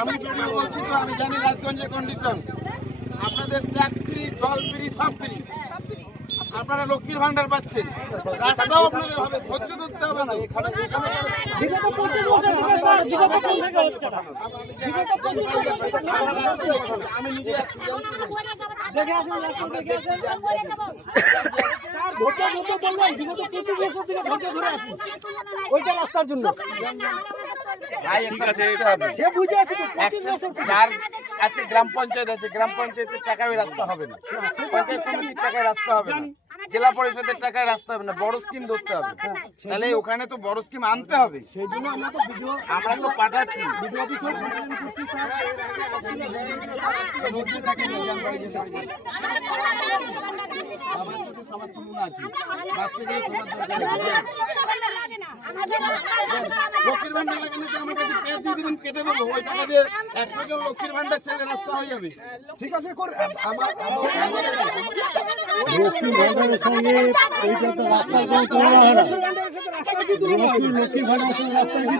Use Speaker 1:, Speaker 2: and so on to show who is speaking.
Speaker 1: আমি ভিডিও বলছি তো আমি জানি রাজগঞ্জের কন্ডিশন আপনাদের ট্যাক্স ফ্রি জল ফ্রি সব ফ্রি আপনারা লক্ষ্মীর ভান্ডার পাচ্ছেন। রাস্তাও আপনাদের হবে ধৈর্য ধরতে হবে না। এখানে
Speaker 2: বিগত পঁচিশ বছর থেকে স্যার বিগত কোন থেকে হচ্ছে না। বিগত পঁচিশ বছর
Speaker 1: আমি নিজে আসছি,
Speaker 2: দেখে আসুন রাস্তা দেখে আসুন। স্যার ধৈর্য ধরতে বললেন বিগত পঁচিশ বছর থেকে ধৈর্য ধরে আসুন ওইটা রাস্তার জন্য। বুঝে আছে
Speaker 1: যার আজকে গ্রাম পঞ্চায়েত আছে গ্রাম পঞ্চায়েতের টাকায় রাস্তা হবে না। পঞ্চায়েত সমিতির টাকায় রাস্তা হবে না। জেলা পরিষদের টাকায় রাস্তা হবে না। বড় স্কিম ধরতে হবে। তাহলে ওখানে তো বড় স্কিম আনতে হবে।
Speaker 2: সেই জন্য আমরা তো ভিডিও
Speaker 1: আমরা তো পাঠাচ্ছি।
Speaker 2: ভিডিও অফিসে
Speaker 1: আছে লক্ষ্মীর ভান্ডার লাগালে তো আমাকে ক্যাশ দিয়ে দিবেন কেটে দেবো। ওই টাকা দিয়ে একশো জন লক্ষ্মীর ভান্ডার ছেলে রাস্তা হয়ে যাবে।
Speaker 3: ঠিক আছে করে আমার
Speaker 4: লক্ষ্মী ভান্ডারের সঙ্গে এইটা তো রাস্তার কোনো তুলনা হয় না
Speaker 2: রাস্তায় কি তুলনা
Speaker 4: ভান্ডারের সঙ্গে রাস্তার কি